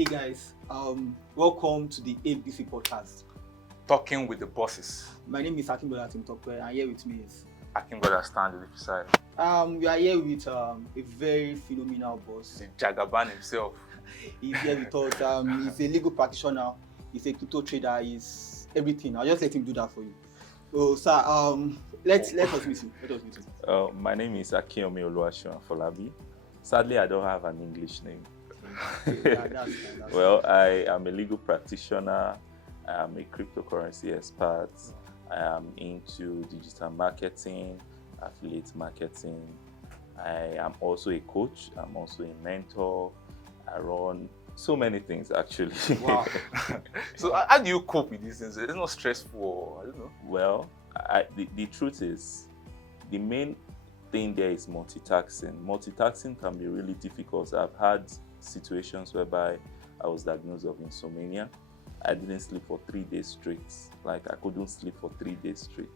Hey guys, welcome to the ABC podcast. Talking with the bosses. My name is Akinbola Timtokwe, and here with me is I can understand the side. we are here with a very phenomenal boss. The Jagaban himself. He's here with us. He's a legal practitioner. He's a crypto trader. He's everything. I'll just let him do that for you. So, sir, let us meet you. Let us meet you. My name is Akiyomi Oluwaseun Afolabi. Sadly, I don't have an English name. That's Well, I am a legal practitioner. I am a cryptocurrency expert. I am into digital marketing, affiliate marketing. I am also a coach. I'm also a mentor. I run so many things, actually. Wow. So how do you cope with these things? It's not stressful, or, I don't know. Well, the truth is, the main thing there is multitasking. Multitasking can be really difficult. I've had situations whereby I was diagnosed of insomnia. I didn't sleep for 3 days straight. Like, I couldn't sleep for 3 days straight.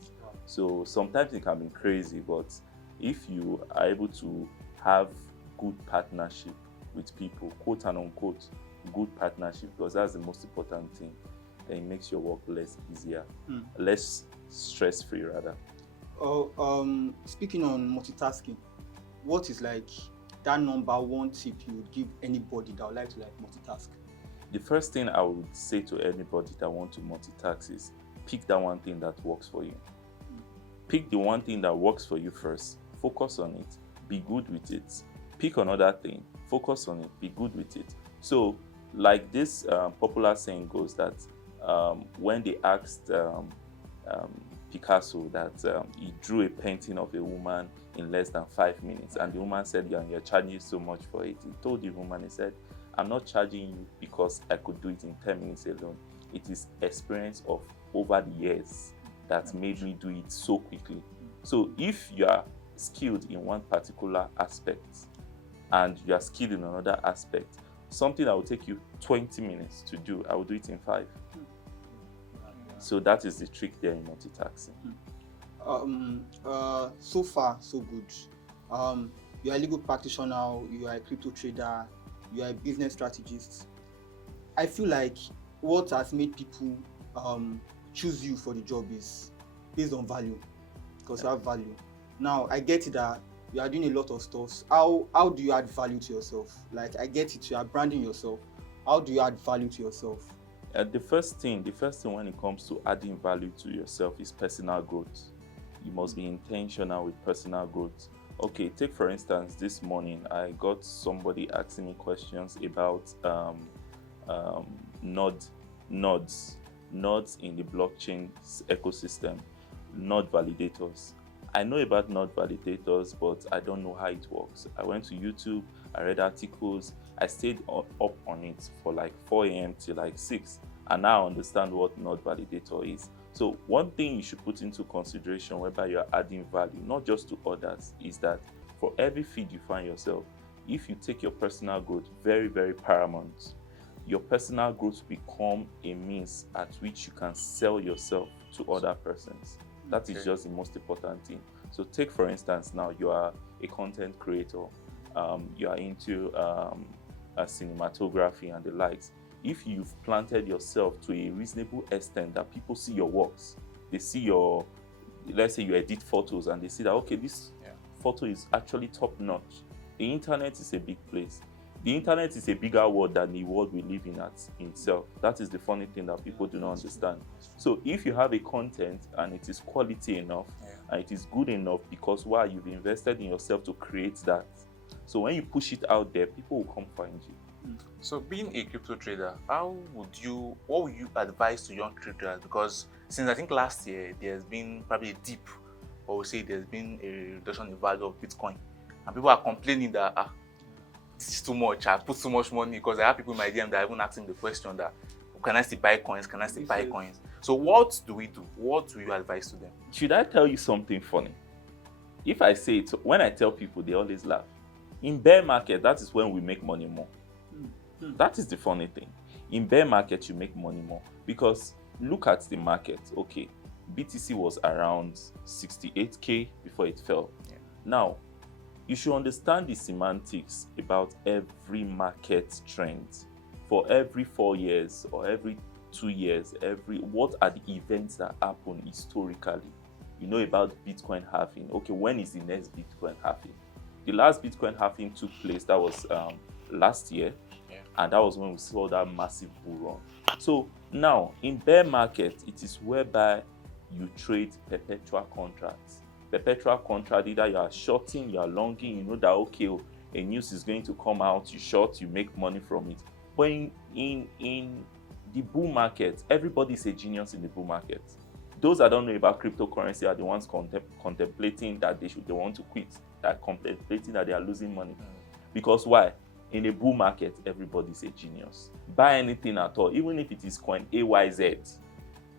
So sometimes it can be crazy, but if you are able to have good partnership with people, quote and unquote, good partnership, because that's the most important thing, then it makes your work less easier, less stress-free rather. Speaking on multitasking, what is like that number one tip you would give anybody that would like to multitask? The first thing I would say to anybody that wants to multitask is pick that one thing that works for you. Pick the one thing that works for you first. Focus on it. Be good with it. Pick another thing. Focus on it. Be good with it. So, like this popular saying goes that when they asked Picasso that he drew a painting of a woman in less than 5 minutes, and the woman said, "Yeah, you're charging so much for it." He told the woman, he said, "I'm not charging you because I could do it in 10 minutes alone. It is experience of over the years that made me do it so quickly." So if you are skilled in one particular aspect and you are skilled in another aspect, something that will take you 20 minutes to do, I will do it in 5. So that is the trick there in multitasking. So far, so good. You are a legal practitioner, you are a crypto trader, you are a business strategist. I feel like what has made people choose you for the job is based on value, because you have value. Now, I get it that you are doing a lot of stuff. How do you add value to yourself? Like, I get it, you are branding yourself. How do you add value to yourself? The first thing when it comes to adding value to yourself is personal growth. You must be intentional with personal growth. Okay, take for instance, this morning I got somebody asking me questions about nodes in the blockchain ecosystem, node validators. I know about node validators, but I don't know how it works. I went to YouTube, I read articles, I stayed up on it for like 4 a.m. till like 6, and now I understand what node validator is. So one thing you should put into consideration whereby you're adding value, not just to others, is that for every feed you find yourself, if you take your personal growth very, very paramount, your personal growth become a means at which you can sell yourself to other persons. That is just the most important thing. So take for instance, now you are a content creator, you are into cinematography and the likes. If you've planted yourself to a reasonable extent that people see your works, they see your, let's say you edit photos and they see that, okay, this photo is actually top notch. The internet is a big place. The internet is a bigger world than the world we live in at itself. That is the funny thing that people do not understand. So if you have a content and it is quality enough and it is good enough, because why, you've invested in yourself to create that. So when you push it out there, people will come find you. So being a crypto trader, what would you advise to young traders? Because since I think last year, there's been probably a dip, or we say there's been a reduction in value of Bitcoin. And people are complaining that, this is too much, I put too much money, because I have people in my DM that are even asking the question that, can I still buy coins? Can I still buy coins? So what do we do? What do you advise to them? Should I tell you something funny? If I say it, when I tell people, they always laugh. In bear market, that is when we make money more. That is the funny thing. In bear market, you make money more. Because look at the market. Okay, BTC was around 68K before it fell. Now, you should understand the semantics about every market trend. for every 4 years or every 2 years, what are the events that happen historically? You know about Bitcoin halving. Okay, when is the next Bitcoin halving? The last Bitcoin halving took place, that was last year, and that was when we saw that massive bull run. So now in bear market, it is whereby you trade perpetual contracts. Perpetual contract, either you are shorting, you are longing, you know that okay, a news is going to come out, you short, you make money from it. But in the bull market, everybody is a genius in the bull market. Those that don't know about cryptocurrency are the ones contemplating that they want to quit, that contemplating that they are losing money. Because why? In a bull market, everybody is a genius. Buy anything at all, even if it is coin AYZ.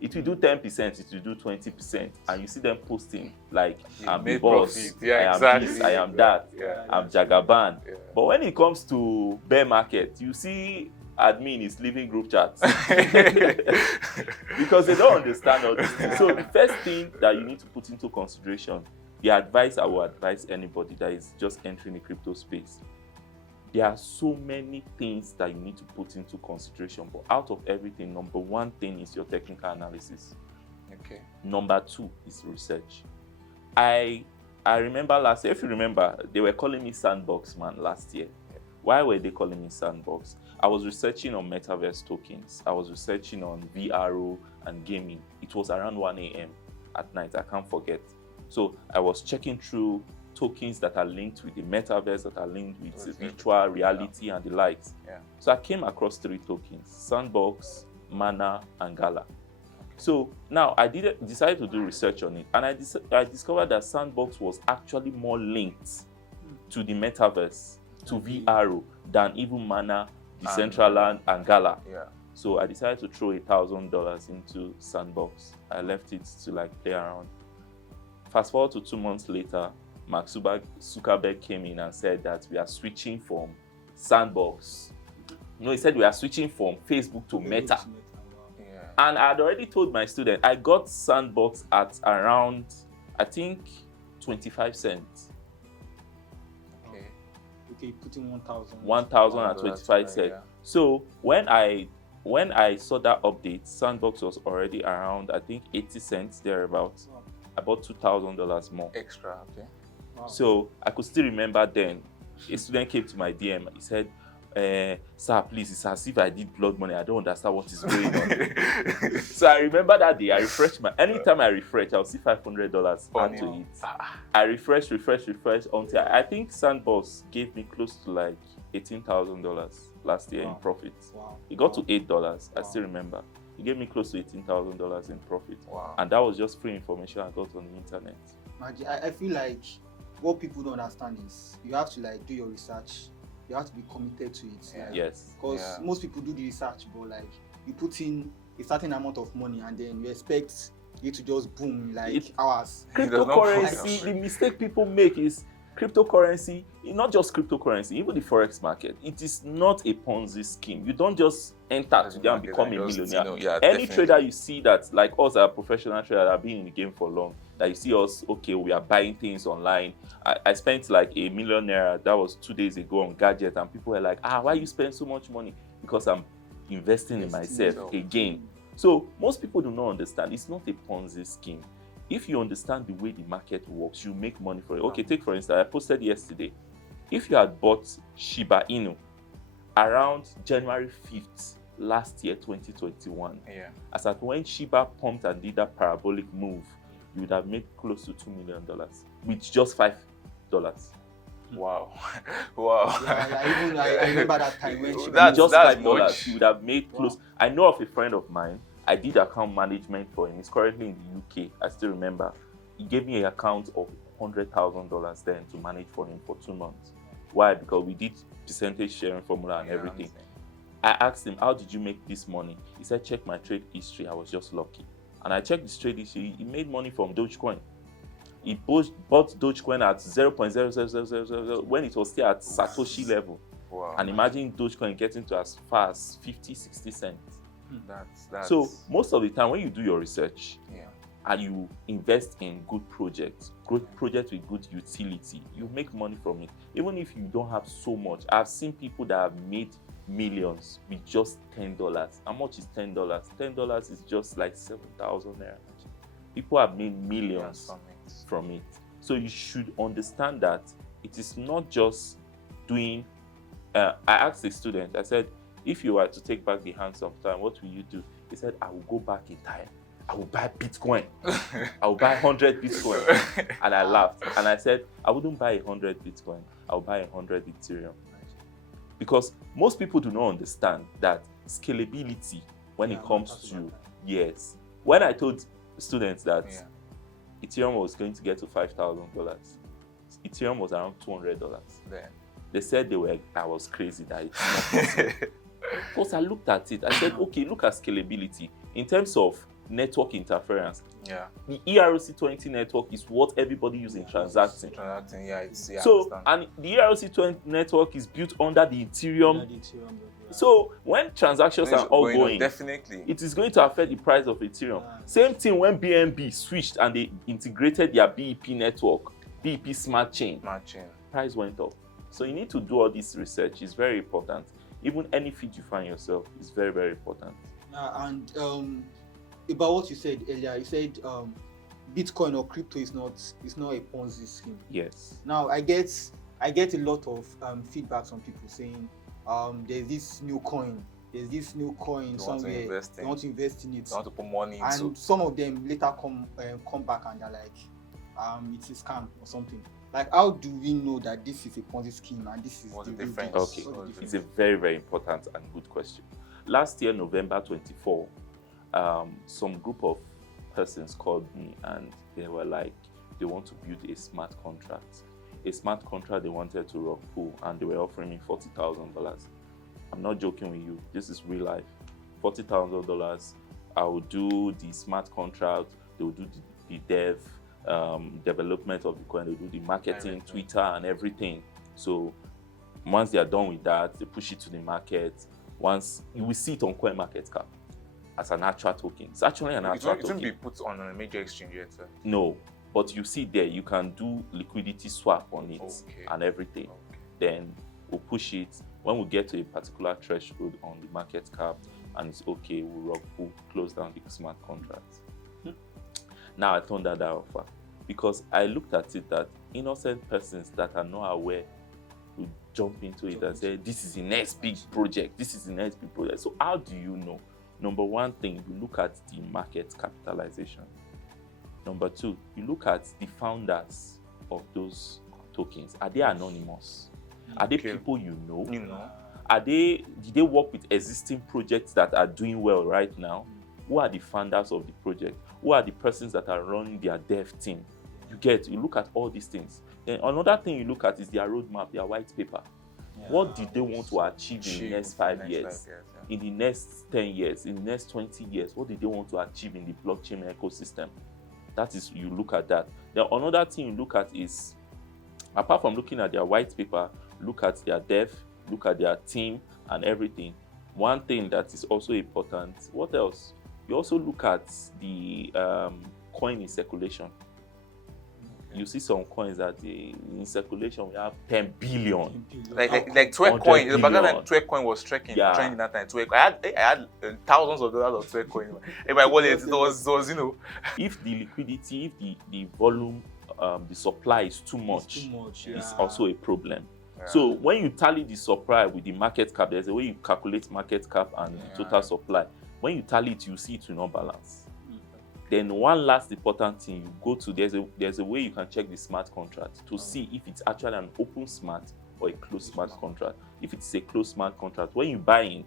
It will do 10%, it will do 20%, and you see them posting like, I'm the boss, I am this, I am that, I'm Jagaban. But when it comes to bear market, you see admin is leaving group chats because they don't understand all this. So the first thing that you need to put into consideration, the advice I will advise anybody that is just entering the crypto space, there are so many things that you need to put into consideration, but out of everything, number one thing is your technical analysis. Okay. Number two is research. I remember last year, if you remember, they were calling me Sandbox Man last year. Why were they calling me Sandbox? I was researching on metaverse tokens. I was researching on VRO and gaming. It was around 1 a.m. at night, I can't forget. So I was checking through tokens that are linked with the metaverse, that are linked with virtual reality and the likes. So I came across 3 tokens: Sandbox, Mana, and Gala. So now I decided to do research on it, and I discovered that Sandbox was actually more linked to the metaverse, to VRO, than even Mana, Decentraland, and Gala. So I decided to throw $1,000 into Sandbox. I left it to like play around. Fast forward to 2 months later, Mark Zuckerberg came in and said that we are switching from Sandbox. You know, he said we are switching from Facebook to Meta. And I had already told my student, I got Sandbox at around, I think, 25 cents. Okay, putting 1,000. 1,025 cents. So when I saw that update, Sandbox was already around, I think, 80 cents thereabouts. Wow. I bought $2,000 more. Extra, okay. Wow. So I could still remember then, a student came to my DM. He said, sir, please, it's as if I did blood money. I don't understand what is going on. So I remember that day, I refreshed anytime I refresh, I'll see $500 add to it. I refresh until I think Sandbox gave me close to like $18,000 last year in profit. Wow. It got to $8, I still remember. He gave me close to $18,000 in profit. Wow. And that was just free information I got on the internet. I feel like what people don't understand is you have to like do your research. You have to be committed to it. Yeah. Like, Yes. because most people do the research, but like you put in a certain amount of money and then you expect it to just boom like hours. Cryptocurrency, the mistake people make is cryptocurrency, not just cryptocurrency, even the forex market, it is not a Ponzi scheme. You don't just enter today and become a millionaire. Any trader you see that, like us, are professional traders that have been in the game for long, that you see us, okay, we are buying things online. I spent like $1 million, that was 2 days ago, on gadget, and people were like, why you spend so much money? Because I'm investing in myself again. So most people do not understand. It's not a Ponzi scheme. If you understand the way the market works, you make money for it. Okay, take for instance, I posted yesterday. If you had bought Shiba Inu around January 5th last year, 2021, as at when Shiba pumped and did that parabolic move, you would have made close to $2 million with just $5. Wow. Wow. Yeah, I remember that time when Shiba That's just $5, much. you would have made close. I know of a friend of mine. I did account management for him. He's currently in the UK. I still remember. He gave me an account of $100,000 then to manage for him for 2 months. Why? Because we did percentage sharing formula and everything. I asked him, how did you make this money? He said, check my trade history. I was just lucky. And I checked his trade history. He made money from Dogecoin. He bought Dogecoin at 0.00000 when it was still at Satoshi level. Wow. And imagine Dogecoin getting to as far as 50, 60 cents. That's So most of the time when you do your research, and you invest in good projects with good utility, you make money from it. Even if you don't have so much, I've seen people that have made millions with just $10. How much is $10? $10 is just like 7,000 naira. People have made millions from it. So you should understand that it is not just doing. I asked a student, I said, if you were to take back the hands of time, what will you do? He said, I will go back in time. I will buy Bitcoin. I will buy 100 Bitcoin. And I laughed. And I said, I wouldn't buy 100 Bitcoin. I will buy 100 Ethereum. Because most people do not understand that scalability when it comes to, yes. When I told students that Ethereum was going to get to $5,000, Ethereum was around $200. They said I was crazy, that it's not possible. Because I looked at it, I said, okay, look at scalability. In terms of network interference, the ERC20 network is what everybody uses in transacting. So, and the ERC20 network is built under the Ethereum. So, when transactions are ongoing, definitely, it is going to affect the price of Ethereum. Same thing when BNB switched and they integrated their BEP network, BEP Smart Chain. Price went up. So, you need to do all this research. It's very important. Even any feed you find yourself is very, very important. And about what you said earlier, you said Bitcoin or crypto is not a Ponzi scheme. Yes. Now I get a lot of feedback from people saying there's this new coin somewhere, they want to invest in it, they want to put money into. And some of them later come back and they're like it's a scam or something. Like, how do we know that this is a Ponzi scheme and this is the difference? Okay, it's a very, very important and good question. Last year, November 24, some group of persons called me and they were like, they want to build a smart contract. A smart contract they wanted to rug pull, and they were offering me $40,000. I'm not joking with you. This is real life. $40,000. I will do the smart contract. They will do the development of the coin. They will do the marketing, Twitter, and everything. So once they are done with that, they push it to the market. Once you will see it on CoinMarketCap as an actual token. It's actually an actual token. It won't be put on a major exchange yet, sir. No, but you see there, you can do liquidity swap on it and everything. Then we'll push it. When we get to a particular threshold on the market cap and it's okay, we'll close down the smart contract. Now I turned that offer because I looked at it that innocent persons that are not aware will jump into it and say, this is the next big project. This is the next big project. So how do you know? Number one thing, you look at the market capitalization. Number two, you look at the founders of those tokens. Are they anonymous? Are they people you know? Did they work with existing projects that are doing well right now? Who are the founders of the project? Who are the persons that are running their dev team? You look at all these things. Then another thing you look at is their roadmap, their white paper. What did they want to achieve in the next 5 years? In the next 10 years? In the next 20 years? What did they want to achieve in the blockchain ecosystem? That is, you look at that. Then another thing you look at is, apart from looking at their white paper, look at their dev, look at their team and everything. One thing that is also important, what else? You also look at the coin in circulation. You see some coins that in circulation we have 10 billion. Like Twerk coin. Back then, Twerk coin was trending that time. Twerk. I had thousands of dollars of Twerk coin in my wallet. It was If the liquidity, if the volume, the supply is too much, it's also a problem. So when you tally the supply with the market cap, there's a way you calculate market cap and the total supply. When you tally it, you see it will not balance. Then one last important thing, you go to, there's a way you can check the smart contract to see if it's actually an open smart or a closed smart contract. If it's a closed smart contract, when you buy in,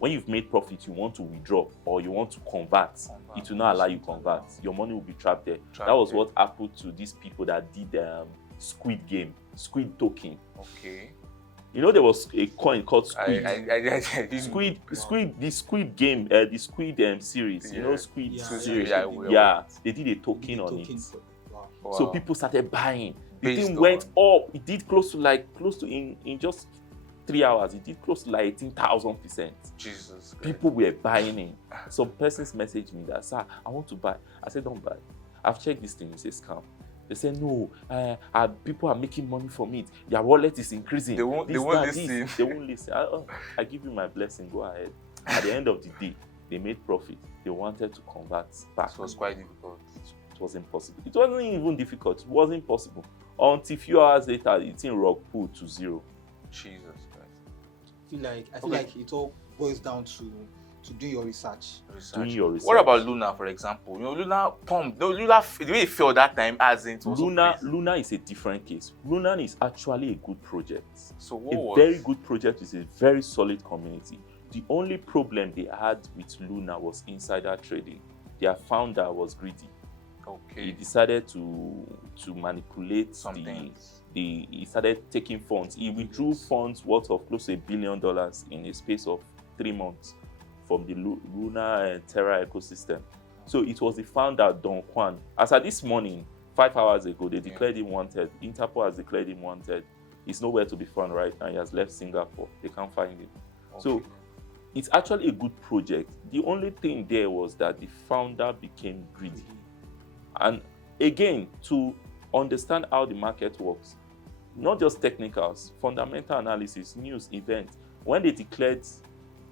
when you've made profit, you want to withdraw or you want to convert, it will not allow you convert. Your money will be trapped there. That was what happened to these people that did Squid Game, Squid token. Okay. You know, there was a coin called Squid. The Squid Game, the Squid series. You know, Squid series. They did a token on it. Wow. So people started buying. The thing went up. It did close to in just 3 hours. It did close to like 18,000%. Jesus. People were buying it. Some persons messaged me that, sir, I want to buy. I said, don't buy. I've checked this thing, it's a scam. They say no, people are making money from it. Their wallet is increasing. They won't listen. They won't listen. I give you my blessing. Go ahead. At the end of the day, they made profit. They wanted to convert back. It was quite difficult. It was impossible. It wasn't even difficult. It wasn't possible. Until a few hours later, it's in rock pulled to zero. Jesus Christ. I feel like it all boils down to do your research. Doing your research. What about Luna, for example? Luna pumped. No, Luna, the way it fell that time, as in it was Luna is a different case. Luna is actually a good project. So Very good project with a very solid community. The only problem they had with Luna was insider trading. Their founder was greedy. Okay. He decided to manipulate something. He started taking funds. He withdrew funds worth of close to $1 billion in a space of 3 months from the Luna and Terra ecosystem. So it was the founder, Don Juan. As at this morning, 5 hours ago, they declared him wanted. Interpol has declared him wanted. He's nowhere to be found right now. He has left Singapore. They can't find him. Okay. So it's actually a good project. The only thing there was that the founder became greedy. And again, to understand how the market works, not just technicals, fundamental analysis, news, events. When they declared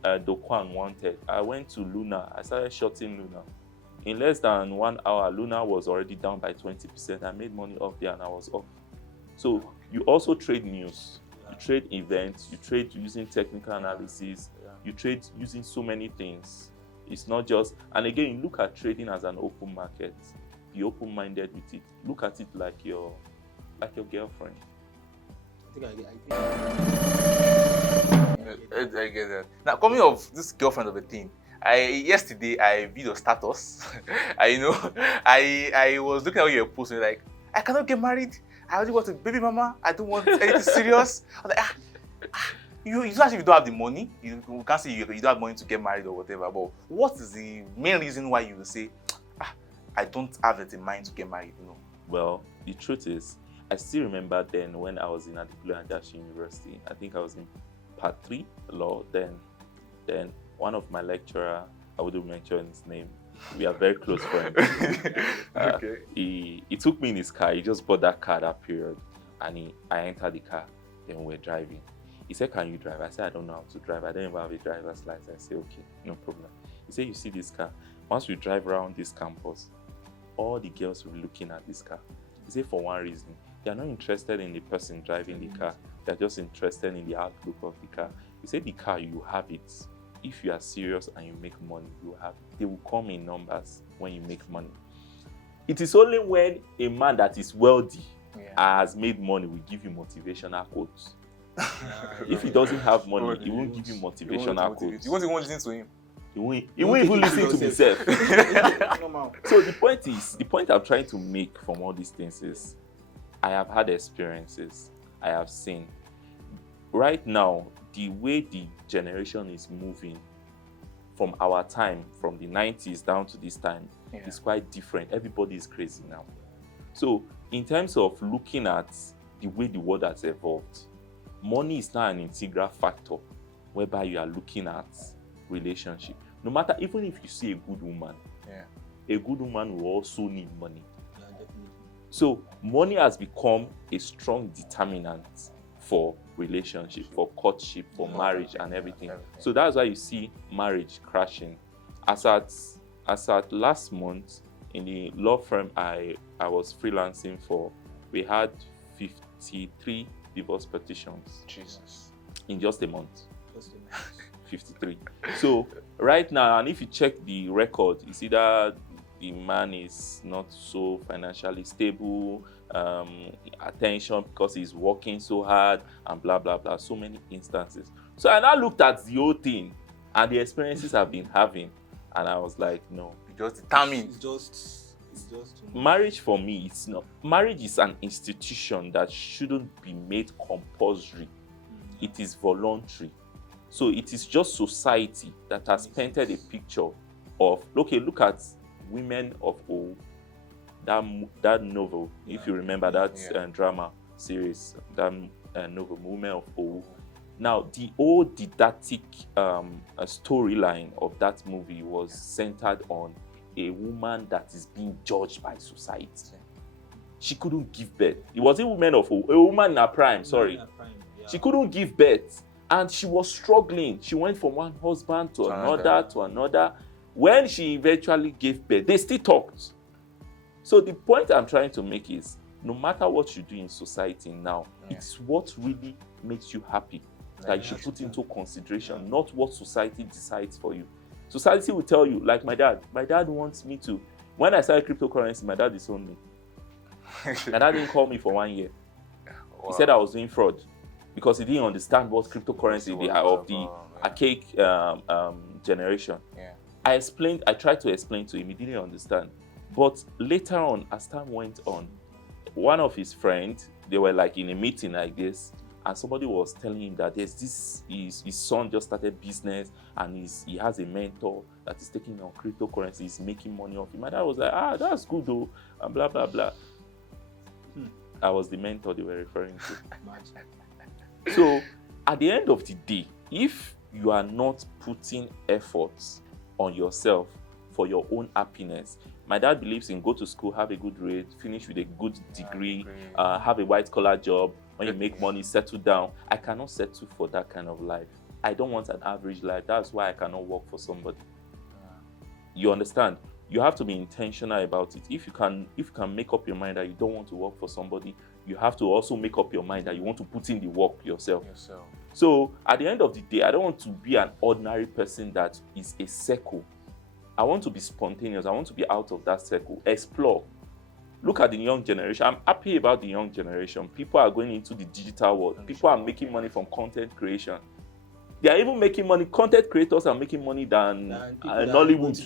Do Kwon wanted, I went to Luna. I started shorting Luna. In less than 1 hour, Luna was already down by 20%. I made money off there and I was off. So you also trade news, you trade events, you trade using technical analysis, you trade using so many things. It's not just, and again, look at trading as an open market. Be open-minded with it. Look at it like your girlfriend. I get that. Now, coming of this girlfriend of a thing, yesterday I viewed your status. I was looking at your post and like, I cannot get married. I already want a baby mama. I don't want anything serious. I was like, you actually don't have the money. You can't say you don't have money to get married or whatever. But what is the main reason why you will say, I don't have it in mind to get married? Well, the truth is, I still remember then when I was in Adekunle Ajasin University. I think I was in part 3 law. Then one of my lecturer, I wouldn't mention his name. We are very close friends. Okay. He took me in his car. He just bought that car that period, and I entered the car. Then we're driving. He said, "Can you drive?" I said, "I don't know how to drive. I don't even have a driver's license." I said, "Okay, no problem." He said, "You see this car? Once we drive around this campus, all the girls will be looking at this car." He said, "For one reason, they are not interested in the person driving the car. They are just interested in the outlook of the car." He said, "The car, you have it. If you are serious and you make money, you have it. They will come in numbers when you make money. It is only when a man that is wealthy has made money will give you motivational quotes. If he doesn't have money, he won't give you motivational quotes. You won't even listen to him. He won't even listen to himself." So the point I'm trying to make from all these things is, I have had experiences. I have seen. Right now, the way the generation is moving from our time, from the 90s down to this time, is quite different. Everybody is crazy now. So in terms of looking at the way the world has evolved, money is now an integral factor whereby you are looking at relationship. No matter, even if you see a good woman, a good woman will also need money. So money has become a strong determinant for relationship, for courtship, for marriage and everything. So that's why you see marriage crashing. As at last month, in the law firm I was freelancing for, we had 53 divorce petitions. Jesus. In just a month. 53. So right now, and if you check the record, it's either the man is not so financially stable, attention because he's working so hard, and blah blah blah. So many instances. So I now looked at the whole thing and the experiences I've been having, and I was like, no. Just determined. It's just Marriage for me, it's not. Marriage is an institution that shouldn't be made compulsory. It is voluntary. So it is just society that has painted a picture of, okay, look at Women of O, that novel, if you remember that drama series, that novel, Women of O. Now, the old didactic storyline of that movie was centered on a woman that is being judged by society. She couldn't give birth. It was a woman in her prime, sorry. She couldn't give birth. And she was struggling. She went from one husband to another. When she eventually gave birth, they still talked. So the point I'm trying to make is, no matter what you do in society now, it's what really makes you happy that you should put into consideration, not what society decides for you. Society will tell you, like my dad. My dad wants me to. When I started cryptocurrency, my dad disowned me. My dad didn't call me for 1 year. He said I was doing fraud because he didn't understand what cryptocurrency of the archaic generation. I tried to explain to him. He didn't understand. But later on, as time went on, one of his friends, they were like in a meeting like this, and somebody was telling him that there's this, his son just started business, and he has a mentor that is taking on cryptocurrency, he's making money off him. My dad was like, that's good though, and blah, blah, blah. I was the mentor they were referring to. So, at the end of the day, if you are not putting efforts on yourself for your own happiness, my dad believes in go to school, have a good grade, finish with a good degree, have a white-collar job. When you make money, settle down. I cannot settle for that kind of life. I don't want an average life. That's why I cannot work for somebody. You understand? You have to be intentional about it. If you can make up your mind that you don't want to work for somebody, you have to also make up your mind that you want to put in the work yourself. So at the end of the day, I don't want to be an ordinary person that is a circle. I want to be spontaneous. I want to be out of that circle. Explore. Look at the young generation. I'm happy about the young generation. People are going into the digital world. People are making money from content creation. They are even making money. Content creators are making money than Nollywood.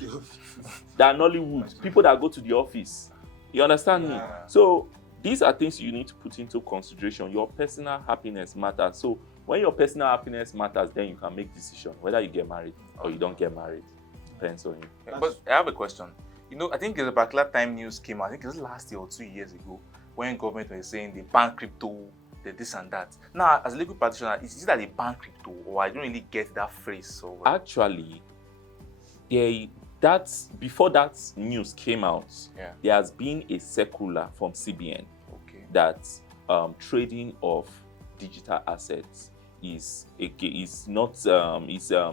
Than Nollywood. People that go to the office. You understand me? So these are things you need to put into consideration. Your personal happiness matters. So when your personal happiness matters, then you can make decisions whether you get married or you don't get married. Depends on you. But I have a question. I think there's a particular time news came out, I think it was last year or 2 years ago, when government was saying they ban crypto, the this and that. Now, as a legal practitioner, is it that they ban crypto, or I don't really get that phrase? Actually, before that news came out, there has been a circular from CBN that trading of digital assets is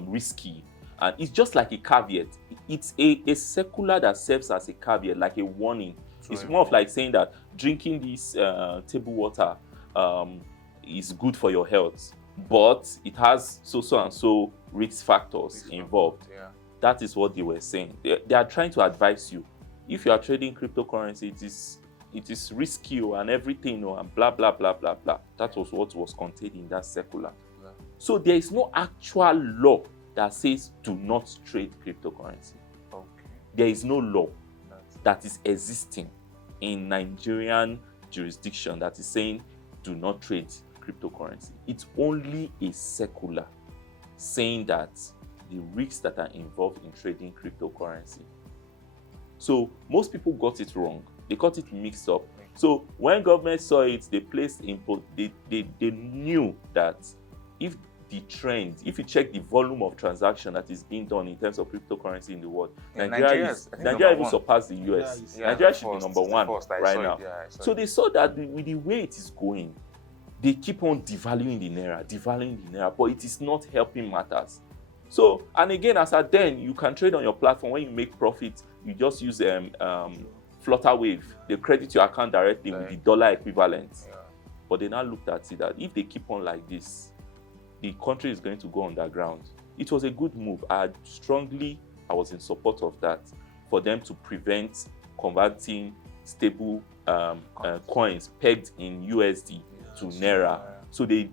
risky. And it's just like a caveat. It's a circular that serves as a caveat, like a warning. It's more of like saying that drinking this table water is good for your health, but it has so and so risk factors involved. That is what they were saying. They are trying to advise you. If you are trading cryptocurrency, it is risky and everything, and blah, blah, blah, blah, blah. That was what was contained in that circular. So there is no actual law that says do not trade cryptocurrency. There is no law that is existing in Nigerian jurisdiction that is saying do not trade cryptocurrency. It's only a circular saying that the risks that are involved in trading cryptocurrency. So most people got it wrong. They got it mixed up. So when government saw it, they placed input. They knew that if you check the volume of transaction that is being done in terms of cryptocurrency in the world, Nigeria even surpassed the US. Nigeria should be number one right now. So they saw that with the way it is going, they keep on devaluing the naira, but it is not helping matters. So, and again, as at then, you can trade on your platform. When you make profit, you just use Flutterwave. They credit your account directly with the dollar equivalent. But they now looked at it that if they keep on like this, the country is going to go underground. It was a good move. I was in support of that, for them to prevent converting stable coins pegged in USD to Naira. So they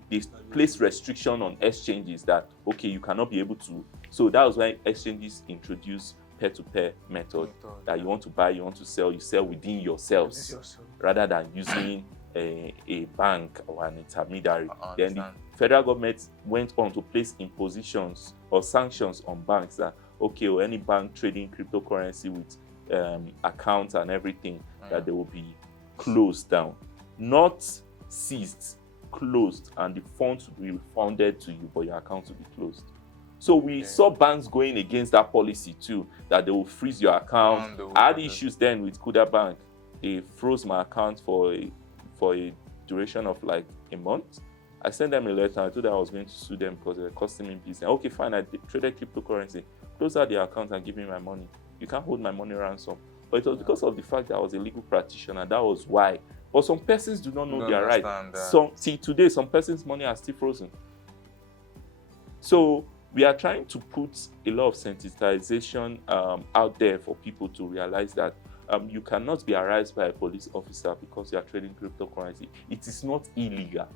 placed restriction on exchanges that, okay, you cannot be able to. So that was when exchanges introduced peer-to-peer method, that you want to buy, you want to sell, you sell within yourselves rather than using a bank or an intermediary. Then the federal government went on to place impositions or sanctions on banks that, okay, or any bank trading cryptocurrency with accounts and everything, that they will be closed down. Not seized, closed, and the funds will be refunded to you, but your account will be closed. So we saw banks going against that policy too, that they will freeze your account. I had issues then with Kuda Bank. They froze my account for a duration of like a month. I sent them a letter. I told them I was going to sue them because they were costing me business. Okay, fine. I traded cryptocurrency. Close out their account and give me my money. You can't hold my money ransom. But it was because of the fact that I was a legal practitioner. That was why. But some persons do not know their right. Today, some persons' money are still frozen. So we are trying to put a lot of sensitization out there for people to realize that you cannot be arrested by a police officer because you are trading cryptocurrency. It is not illegal.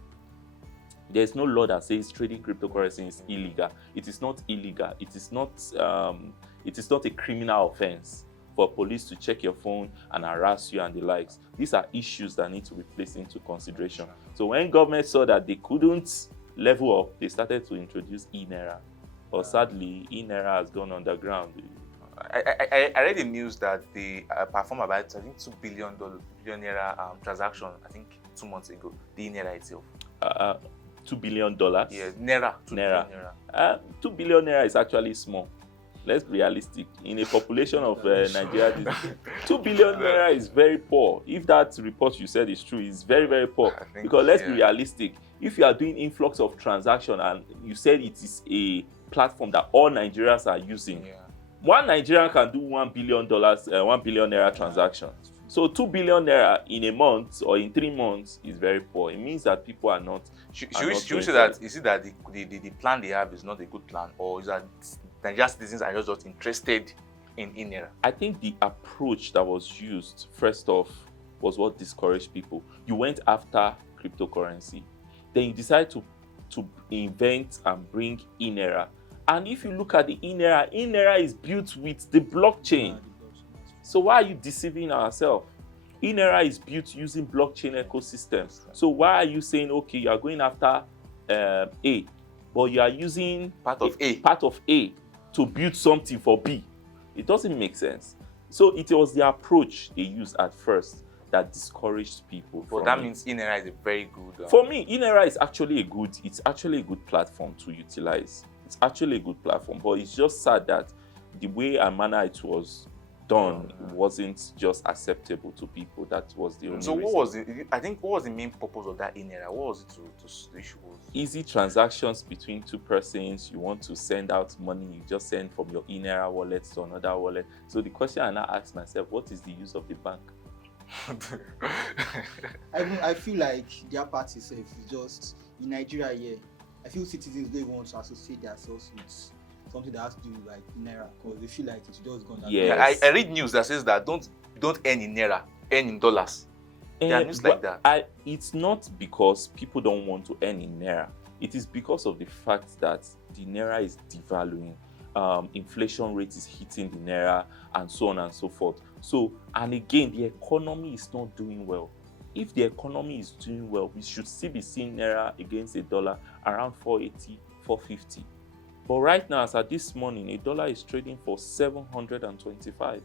There's no law that says trading cryptocurrency is illegal. It is not illegal. It is not a criminal offense for police to check your phone and harass you and the likes. These are issues that need to be placed into consideration. So when government saw that they couldn't level up, they started to introduce eNaira. But sadly, eNaira has gone underground. I read the news that they performed about, I think, $2 billion transaction, I think 2 months ago, the eNaira itself. $2 billion? Yeah, Naira. Naira. 2 billion Naira is actually small. Let's be realistic. In a population of Nigeria, 2 billion Naira is very poor. If that report you said is true, it's very, very poor. Because let's be realistic. If you are doing influx of transaction and you said it is a platform that all Nigerians are using, one Nigerian can do $1 billion, 1 billion Naira transaction. So 2 billion Naira in a month or in 3 months is very poor. It means that people are not. Should we say that, is it that the plan they have is not a good plan, or is that Nigerian citizens are just interested in eNaira? I think the approach that was used, first off, was what discouraged people. You went after cryptocurrency, then you decide to invent and bring eNaira. And if you look at the eNaira is built with the blockchain. So why are you deceiving ourselves? eNaira is built using blockchain ecosystem. So why are you saying, okay, you are going after A, but you are using part of A to build something for B? It doesn't make sense. So it was the approach they used at first that discouraged people. But that means eNaira is a very good. For me, eNaira is actually a good platform to utilize. It's actually a good platform, but it's just sad that the way and manner it was done wasn't just acceptable to people. That was the only So reason. What was the main purpose of that eNaira? What was it to the issue? Easy transactions between two persons. You want to send out money, you just send from your eNaira wallet to another wallet. So the question I now ask myself, what is the use of the bank? I feel like their part itself is just in Nigeria here. I feel citizens don't even want to associate themselves with something that has to do with like Naira, because they feel like it's just gone. Yes. I read news that says that don't earn in Naira, earn in dollars. There are news like that. It's not because people don't want to earn in Naira. It is because of the fact that the Naira is devaluing. Inflation rate is hitting the Naira and so on and so forth. So, and again, the economy is not doing well. If the economy is doing well, we should still be seeing Naira against a dollar around 480, 450. But right now, as at this morning, a dollar is trading for 725.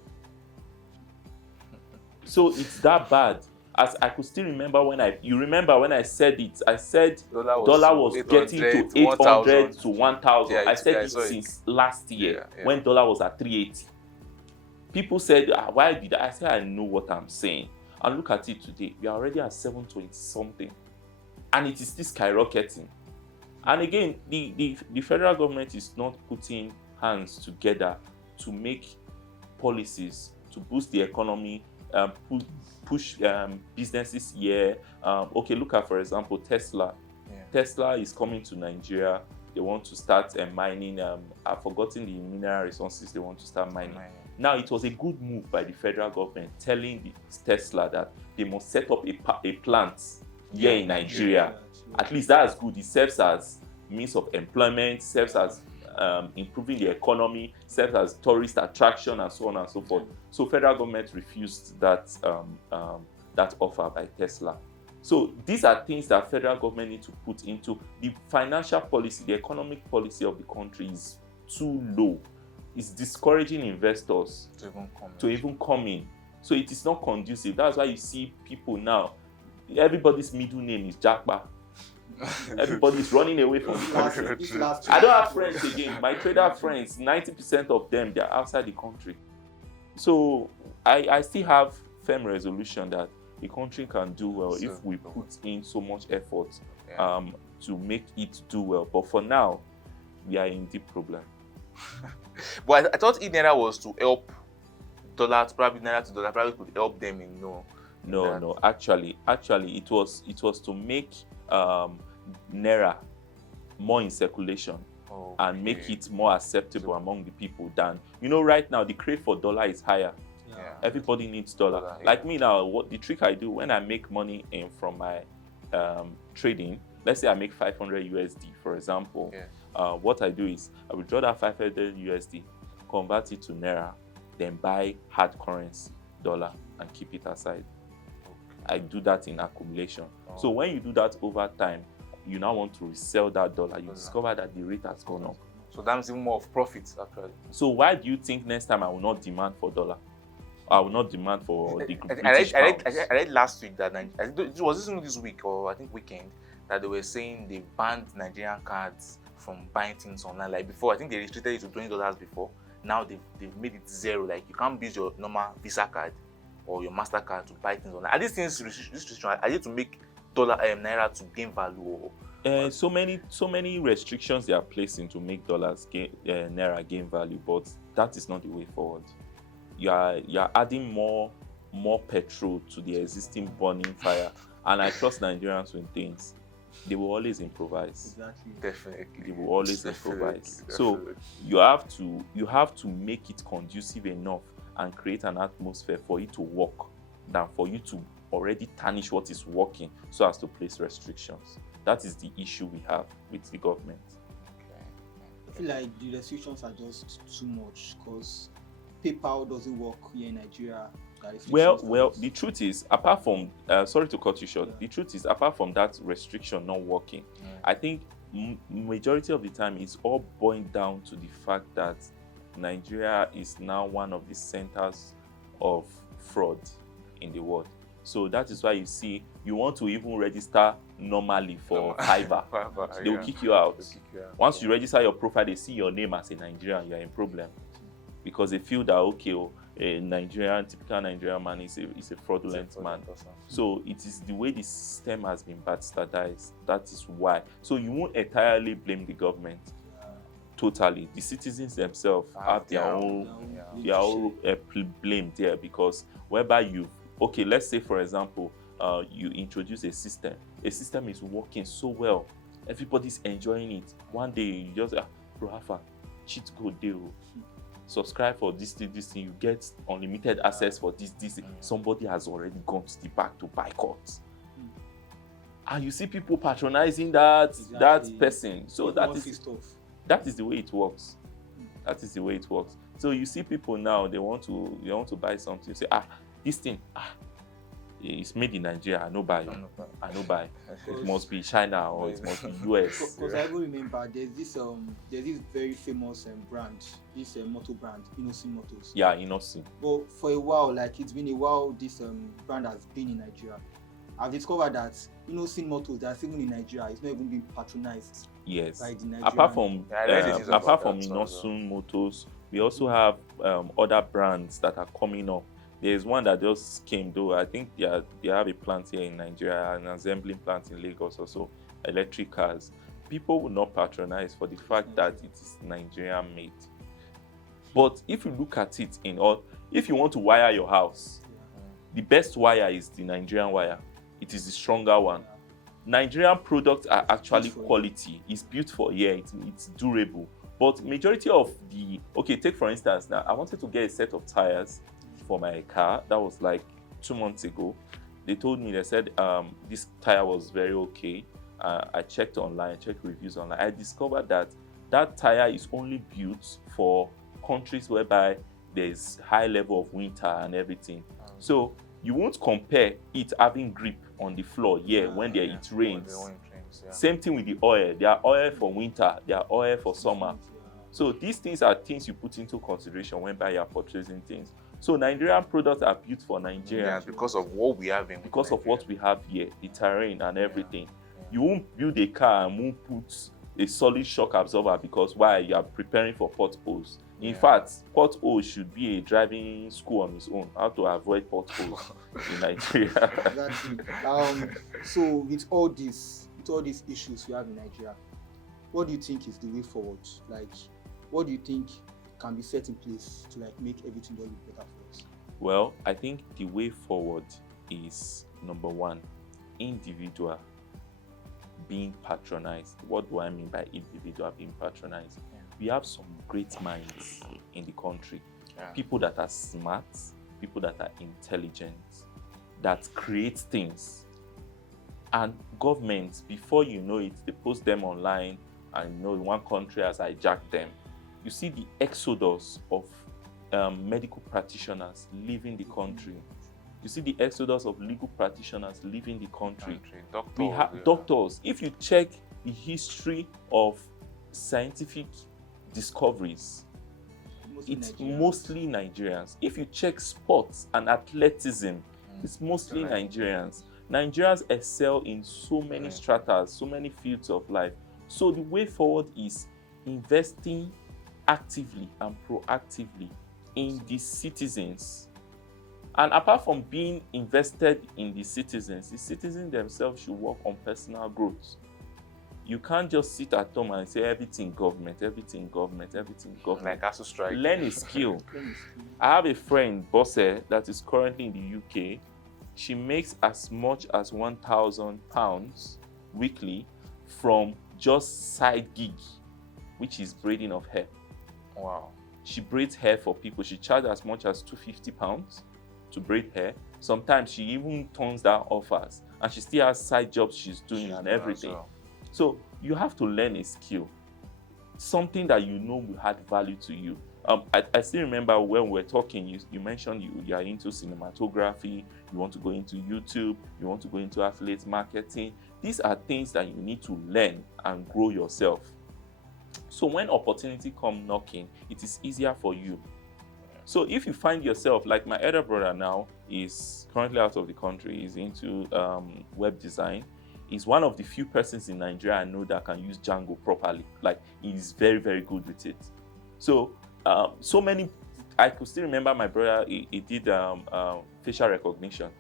So it's that bad. As I could still remember when I said it, I said dollar was getting to 800 to 1,000. Yeah, I said it since last year when dollar was at 380. People said, why did I say I know what I'm saying? And look at it today. We are already at 720 something. And it is still skyrocketing. And again, the federal government is not putting hands together to make policies to boost the economy, push businesses here. Okay, look at, for example, Tesla. Tesla is coming to Nigeria. They want to start mining. I've forgotten the mineral resources they want to start mining. Now, it was a good move by the federal government telling Tesla that they must set up a plant here in Nigeria. At least that's good. It serves as means of employment, serves as improving the economy, serves as tourist attraction, and so on and so forth. So federal government refused that offer by Tesla. So these are things that federal government need to put into the financial policy. The economic policy of the country is too low. It's discouraging investors to even come in. So it is not conducive. That's why you see people now, everybody's middle name is Jakpa. Everybody's running away from the This country. last, this last I don't have friends again. My trader friends, 90% of them, they're outside the country. So I still have firm resolution that the country can do well if we put in so much effort to make it do well. But for now, we are in deep problem. But I thought Naira was to help dollars, probably Naira to dollar, probably could help them in No. Actually, it was to make Naira more in circulation and make it more acceptable among the people than right now the crave for dollar is higher. Everybody needs dollar. Like me now, what the trick I do when I make money from my trading, let's say I make 500 USD, for example. What I do is I will draw that 500 USD, convert it to Naira, then buy hard currency, dollar, and keep it aside. I do that in accumulation. So when you do that over time, you now want to resell that dollar, you discover that the rate has gone up. So that's even more of profits, actually. So why do you think next time I will not demand for dollar? I will not demand for the I read last week that this week or I think weekend that they were saying they banned Nigerian cards from buying things online. Like before, I think they restricted it to $20 before. Now they've made it zero. Like you can't use your normal Visa card or your MasterCard to buy things online. Are these things restrictions? Are they to make Naira to gain value? Or so many restrictions they are placing to make Naira gain value, but that is not the way forward. You are adding more petrol to the existing burning fire, and I trust Nigerians with things. They will always improvise. Exactly. Definitely. They will always improvise. Definitely. So you have to make it conducive enough and create an atmosphere for it to work than for you to already tarnish what is working so as to place restrictions. That is the issue we have with the government. I feel like the restrictions are just too much because PayPal doesn't work here in Nigeria. Well, the truth is, apart from sorry to cut you short, the truth is, apart from that restriction not working, I think majority of the time it's all boiled down to the fact that Nigeria is now one of the centers of fraud in the world. So that is why you see, you want to even register normally for Fiverr, they will kick you out. Once you register your profile, they see your name as a Nigerian, you are in problem. Because they feel that, okay, a typical Nigerian man is a fraudulent man. So it is the way the system has been bastardized. That is why. So you won't entirely blame the government. Totally. The citizens themselves have their own blame there, because whereby let's say for example, you introduce a system is working so well, everybody's enjoying it. One day you just bro, have a cheat code deal. Subscribe for this thing, you get unlimited access for this. Somebody has already gone to the back to boycott. And you see people patronizing that person. So that is the way it works. That is the way it works. So you see people now, they want to buy something. You say, this thing, it's made in Nigeria. I no buy. It must be China or it must be US. Because I even remember there's this very famous brand, this motor brand, Innoson Motors. Yeah, Innoson. But for a while, like it's been a while, this brand has been in Nigeria. I've discovered that Innoson Motors that's even in Nigeria is not even being patronized. Yes. By the Nigerian. Apart from Innoson Motors, we also have other brands that are coming up. There's one that just came, though. I think they have a plant here in Nigeria, an assembling plant in Lagos also, electric cars. People will not patronize for the fact that it is Nigerian made. But if you look at it if you want to wire your house, the best wire is the Nigerian wire. It is the stronger one. Nigerian products are actually quality. It's built for it's durable. But majority of take for instance, now I wanted to get a set of tires for my car. That was like 2 months ago. They told me, they said this tire was very okay. I checked online, checked reviews online. I discovered that tire is only built for countries whereby there's high level of winter and everything. So you won't compare it having grip on the floor when it rains. Same thing with the oil. There are oil for winter, there are oil for summer. So these things are things you put into consideration whereby you're purchasing things. So Nigerian products are built for Nigeria. Because of what we have because of what we have here, the terrain and everything. You won't build a car and won't put a solid shock absorber because why? You are preparing for potholes. In fact, potholes should be a driving school on its own. How to avoid potholes in Nigeria. Exactly. So with all these issues we have in Nigeria, what do you think is the way forward? Like, what do you think can be set in place to like make everything look better for us? Well, I think the way forward is number one, individual being patronized. What do I mean by individual being patronized? We have some great minds in the country. People that are smart, people that are intelligent, that create things. And governments, before you know it, they post them online, and one country has hijacked them. You see the exodus of medical practitioners leaving the country. You see the exodus of legal practitioners leaving the country. We have doctors. If you check the history of scientific discoveries, it's mostly Nigerians. If you check sports and athleticism, it's mostly Nigerians. Nigerians excel in so many stratas, so many fields of life. So the way forward is investing actively and proactively in the citizens. And apart from being invested in the citizens themselves should work on personal growth. You can't just sit at home and say everything government. Like ASU strike. Learn a skill. I have a friend, Bosse, that is currently in the UK. She makes as much as £1,000 weekly from just side gig, which is braiding of hair. Wow. She braids hair for people. She charges as much as £250 to braid hair. Sometimes she even turns down offers, and she still has side jobs she's doing and everything. Well. So you have to learn a skill, something that you know will add value to you. I still remember when we were talking, you mentioned you are into cinematography, you want to go into YouTube, you want to go into affiliate marketing. These are things that you need to learn and grow yourself. So when opportunity come knocking, it is easier for you. So if you find yourself, like my elder brother now is currently out of the country, he's into web design. He's one of the few persons in Nigeria I know that can use Django properly. Like, he's very, very good with it. So, I could still remember my brother, he did facial recognition.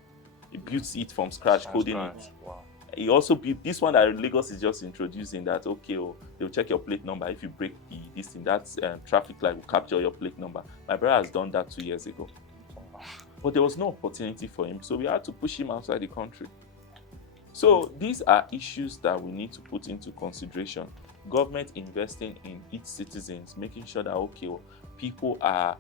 He built it from scratch, coding it. Wow. He also built this one that Lagos is just introducing, that, they'll check your plate number. If you break this thing, that's traffic light will capture your plate number. My brother has done that 2 years ago. But there was no opportunity for him, so we had to push him outside the country. So these are issues that we need to put into consideration. Government investing in its citizens, making sure that, people are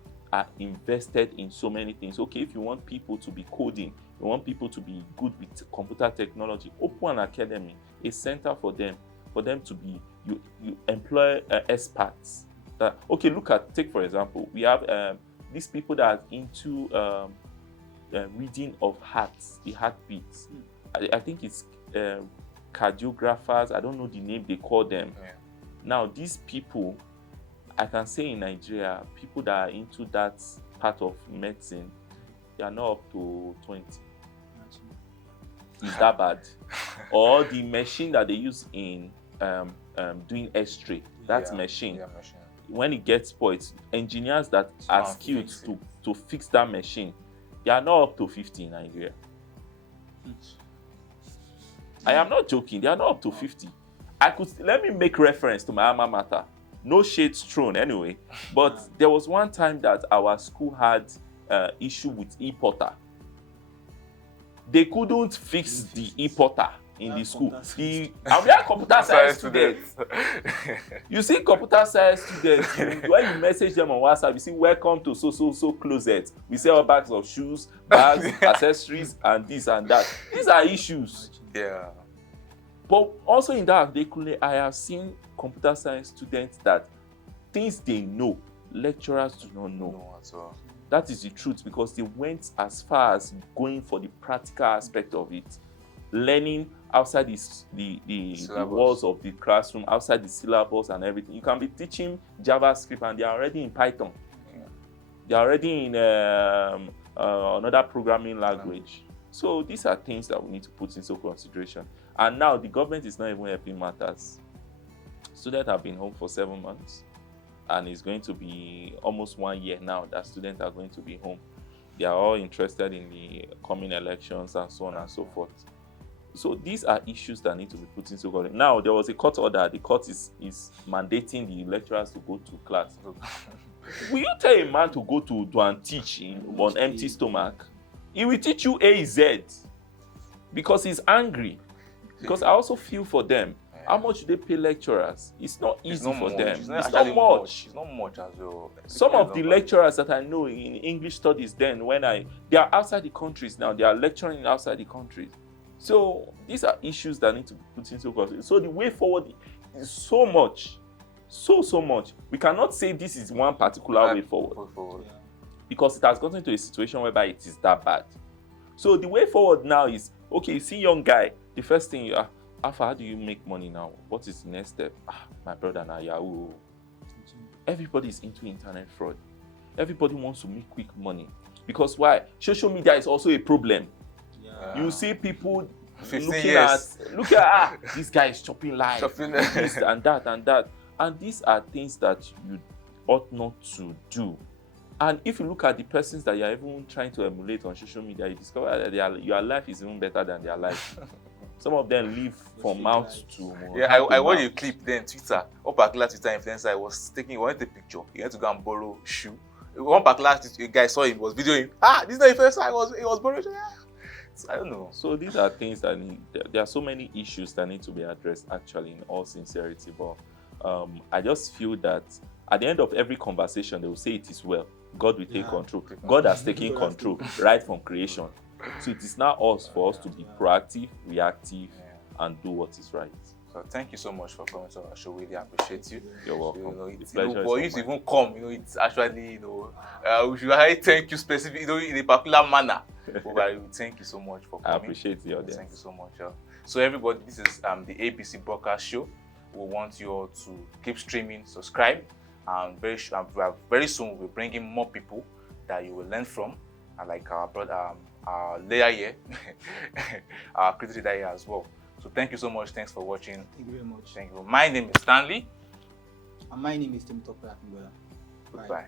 invested in so many things. If you want people to be coding, you want people to be good with computer technology, open an academy, a center for them to be, you employ experts. Take for example, we have these people that are into reading of hearts, the heartbeats. I think it's cardiographers. I don't know the name they call them. Yeah. Now, these people, I can say in Nigeria, people that are into that part of medicine, they are not up to 20. Is that bad? Or the machine that they use in doing X-ray, that machine, when it gets spoiled, engineers that are skilled to fix that machine, they are not up to 50 in Nigeria. I am not joking. They are not up to 50. Let me make reference to my alma mater. No shades thrown anyway. But there was one time that our school had issue with e-porter. They couldn't fix the e-porter in the school. We are computer science students. You see computer science students, when you message them on WhatsApp, you see, welcome to so closet. We sell bags of shoes, bags, accessories, and this and that. These are issues. Yeah. But also in that, I have seen computer science students that things they know, lecturers do not know. No, at all. That is the truth, because they went as far as going for the practical aspect of it, learning outside the walls of the classroom, outside the syllabus and everything. You can be teaching JavaScript and they are already in Python. Yeah. They are already in another programming language. So these are things that we need to put into consideration. And now the government is not even helping matters. Students have been home for 7 months, and it's going to be almost 1 year now that students are going to be home. They are all interested in the coming elections and so on and so forth. So these are issues that need to be put into context. Now, there was a court order. The court is mandating the lecturers to go to class. Will you tell a man to go to and teach on empty stomach? He will teach you A, Z because he's angry. Because I also feel for them. How much do they pay lecturers? It's not easy for them. It's not much. It's not much as well. Some of the lecturers that I know in English studies then, they are outside the countries now. They are lecturing outside the countries. So these are issues that need to be put into context. So the way forward is so much. So much. We cannot say this is one particular way forward. Because it has gotten to a situation whereby it is that bad. So the way forward now is, okay, you see young guy, the first thing you are, how do you make money now? What is the next step? My brother now, Yahoo. Everybody is into internet fraud. Everybody wants to make quick money. Because why? Social media is also a problem. Yeah. You see people looking at this guy is chopping live, this and that. And these are things that you ought not to do. And if you look at the persons that you're even trying to emulate on social media, you discover that your life is even better than their life. Some of them live from mouth to mouth. Yeah, I watched a clip then, Twitter. One particular Twitter influencer wanted a picture. He had to go and borrow shoe. One particular guy saw him, was videoing. This is not the first time he was borrowing shoe. So, I don't know. So these are things that there are so many issues that need to be addressed actually in all sincerity. But I just feel that at the end of every conversation, they will say it is well. God will take control. God has taken control right from creation. So it is now for us to be proactive, reactive, and do what is right. So thank you so much for coming to our show. Really appreciate you. You're welcome. For you to even come, it's actually, we should really thank you specifically, in a particular manner. But thank you so much for coming. I appreciate the audience. Thank you so much. So everybody, this is the ABC Broadcast Show. We want you all to keep streaming, subscribe, and very soon we'll be bringing more people that you will learn from, like our brother, our layer here, our critical leader here as well. So thank you so much. Thanks for watching. Thank you very much. Thank you. My name is Stanley. And my name is Tim Tokwe. Goodbye.